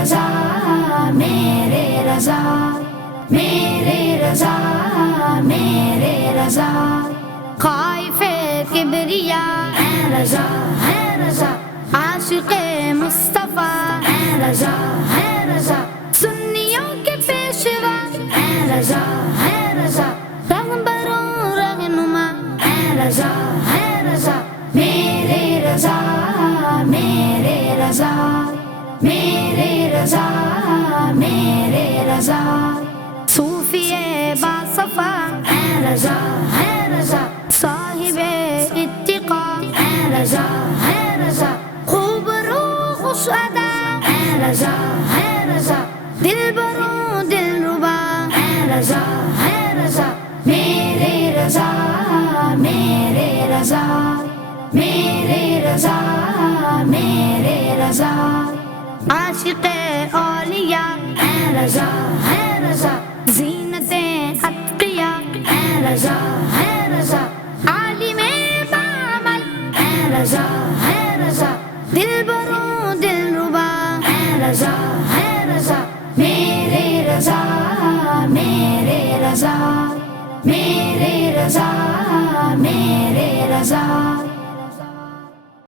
رضا میرے رضا میرے رضا میرے رضا خائف کبریا اے رضا ہے رضا عاشق مصطفیٰ اے رضا ہے رضا سنیوں کے پیشوا اے رضا ہے رضا رہبروں رہنما اے رضا ہے رضا میرے رضا میرے رضا میرے رضا میرے رضا صوفی باصفا اے رضا ہے رضا صاحب اتقا اے رضا ہے رضا خوب رو خوش ادا اے رضا ہے رضا دل برو دل ربا اے رضا ہے رضا میرے رضا میرے رضا میرے رضا میرے رضا عاشق اولیاء اے رضا ہے رضا زینت اتقیا اے رضا ہے رضا عالم بعمل اے رضا ہے رضا دل برو دل ربا اے رضا ہے رضا میرے رضا میرے رضا میرے رضا میرے رضا